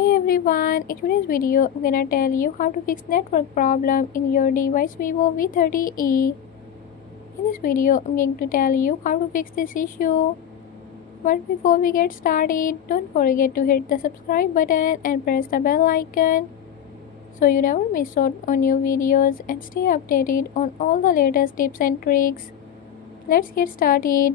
Hey everyone, in today's video I'm gonna tell you how to fix network problem in your device Vivo V30e. In this video I'm going to tell you how to fix this issue. But before we get started, don't forget to hit the subscribe button and press the bell icon so you never miss out on new videos and stay updated on all the latest tips and tricks. Let's get started.